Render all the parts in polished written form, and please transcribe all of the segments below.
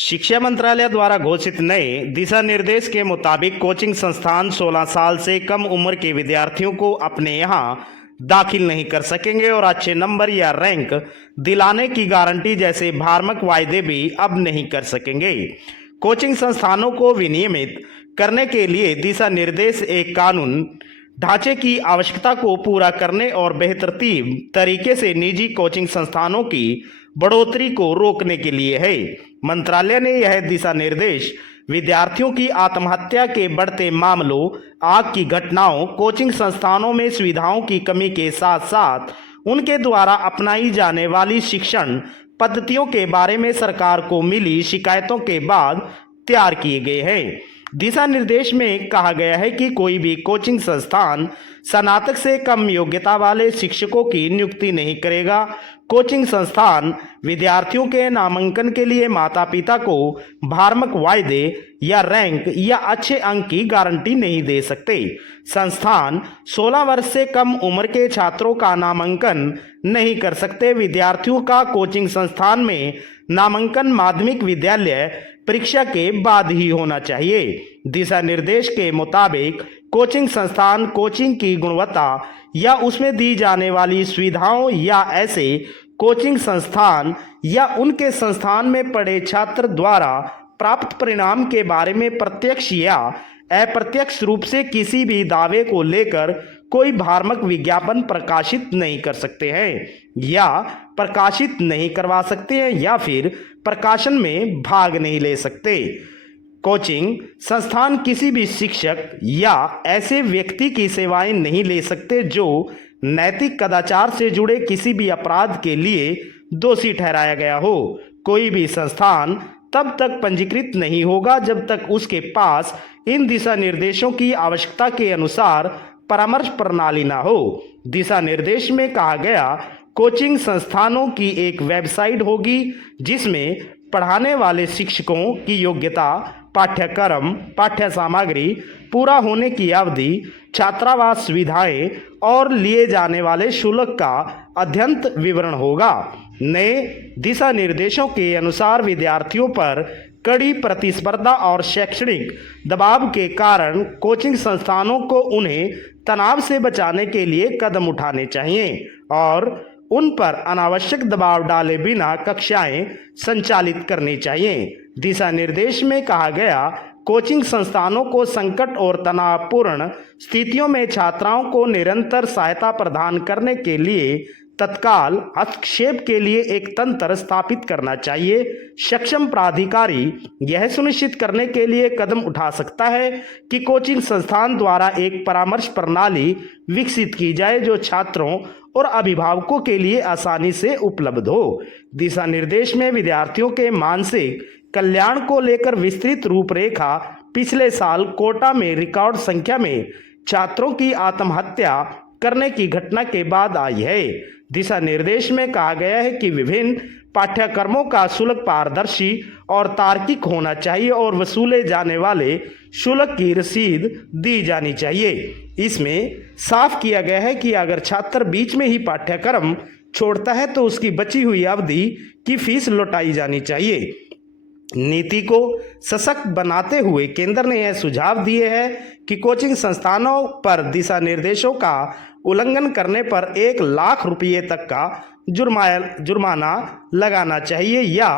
शिक्षा मंत्रालय द्वारा घोषित नए दिशा निर्देश के मुताबिक कोचिंग संस्थान 16 साल से कम उम्र के विद्यार्थियों को अपने यहाँ दाखिल नहीं कर सकेंगे और अच्छे नंबर या रैंक दिलाने की गारंटी जैसे भ्रामक वायदे भी अब नहीं कर सकेंगे। कोचिंग संस्थानों को विनियमित करने के लिए दिशा निर्देश एक कानून ढांचे की आवश्यकता को पूरा करने और बेहतरीन तरीके से निजी कोचिंग संस्थानों की बढ़ोतरी को रोकने के लिए है। मंत्रालय ने यह दिशा निर्देश विद्यार्थियों की आत्महत्या के बढ़ते मामलों, आग की घटनाओं, कोचिंग संस्थानों में सुविधाओं की कमी के साथ साथ उनके द्वारा अपनाई जाने वाली शिक्षण पद्धतियों के बारे में सरकार को मिली शिकायतों के बाद तैयार किए गए हैं। दिशा निर्देश में कहा गया है कि कोई भी कोचिंग संस्थान स्नातक से कम योग्यता वाले शिक्षकों की नियुक्ति नहीं करेगा। कोचिंग संस्थान विद्यार्थियों के नामांकन के लिए माता पिता को भ्रामक वायदे या रैंक या अच्छे अंक की गारंटी नहीं दे सकते। संस्थान 16 वर्ष से कम उम्र के छात्रों का नामांकन नहीं कर सकते। विद्यार्थियों का कोचिंग संस्थान में नामांकन माध्यमिक विद्यालय परीक्षा के बाद ही होना चाहिए। दिशा निर्देश के मुताबिक कोचिंग संस्थान कोचिंग की गुणवत्ता या उसमें दी जाने वाली सुविधाओं या ऐसे कोचिंग संस्थान या उनके संस्थान में पढ़े छात्र द्वारा प्राप्त परिणाम के बारे में प्रत्यक्ष या अप्रत्यक्ष रूप से किसी भी दावे को लेकर कोई भ्रामक विज्ञापन प्रकाशित नहीं कर सकते हैं या प्रकाशित नहीं करवा सकते हैं या फिर प्रकाशन में भाग नहीं ले सकते। कोचिंग संस्थान किसी भी शिक्षक या ऐसे व्यक्ति की सेवाएं नहीं ले सकते जो नैतिक कदाचार से जुड़े किसी भी अपराध के लिए दोषी ठहराया गया हो। कोई भी संस्थान तब तक पंजीकृत नहीं होगा जब तक उसके पास इन दिशा निर्देशों की आवश्यकता के अनुसार परामर्श प्रणाली न हो। दिशा निर्देश में कहा गया कोचिंग संस्थानों की एक वेबसाइट होगी जिसमें पढ़ाने वाले शिक्षकों की योग्यता, पाठ्यक्रम, पाठ्य सामग्री, पूरा होने की अवधि, छात्रावास सुविधाएं और लिए जाने वाले शुल्क का अद्यतन विवरण होगा। नए दिशा निर्देशों के अनुसार विद्यार्थियों पर कड़ी प्रतिस्पर्धा और शैक्षणिक दबाव के कारण कोचिंग संस्थानों को उन्हें तनाव से बचाने के लिए कदम उठाने चाहिए और उन पर अनावश्यक दबाव डाले बिना कक्षाएं संचालित करनी चाहिए। दिशा निर्देश में कहा गया कोचिंग संस्थानों को संकट और तनावपूर्ण स्थितियों में छात्राओं को निरंतर सहायता प्रदान करने के लिए तत्काल हस्तक्षेप के लिए एक तंत्र स्थापित करना चाहिए। सक्षम प्राधिकारी यह सुनिश्चित करने के लिए कदम उठा सकता है कि कोचिंग संस्थान द्वारा एक परामर्श प्रणाली विकसित की जाए जो छात्रों और अभिभावकों के लिए आसानी से उपलब्ध हो। दिशा निर्देश में विद्यार्थियों के मानसिक कल्याण को लेकर विस्तृत रूपरेखा पिछले साल कोटा में रिकॉर्ड संख्या में छात्रों की आत्महत्या करने की घटना के बाद आई है। दिशा निर्देश में कहा गया है कि विभिन्न पाठ्यक्रमों का शुल्क पारदर्शी और तार्किक होना चाहिए और वसूले जाने वाले शुल्क की रसीद दी जानी चाहिए। इसमें साफ किया गया है कि अगर छात्र बीच में ही पाठ्यक्रम छोड़ता है तो उसकी बची हुई अवधि की फीस लौटाई जानी चाहिए। नीति को सशक्त बनाते हुए केंद्र ने यह सुझाव दिए हैं कि कोचिंग संस्थानों पर दिशा निर्देशों का उल्लंघन करने पर 1 लाख रुपये तक का जुर्माना लगाना चाहिए या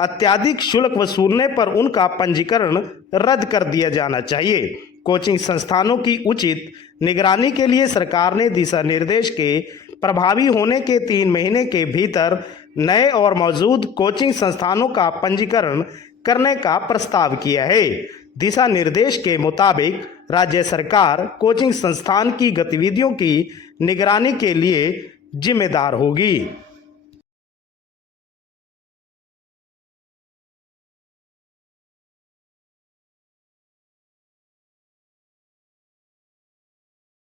अत्यधिक शुल्क वसूलने पर उनका पंजीकरण रद्द कर दिया जाना चाहिए। कोचिंग संस्थानों की उचित निगरानी के लिए सरकार ने दिशा निर्देश के प्रभावी होने के 3 महीने के भीतर नए और मौजूद कोचिंग संस्थानों का पंजीकरण करने का प्रस्ताव किया है। दिशा निर्देश के मुताबिक राज्य सरकार कोचिंग संस्थान की गतिविधियों की निगरानी के लिए जिम्मेदार होगी।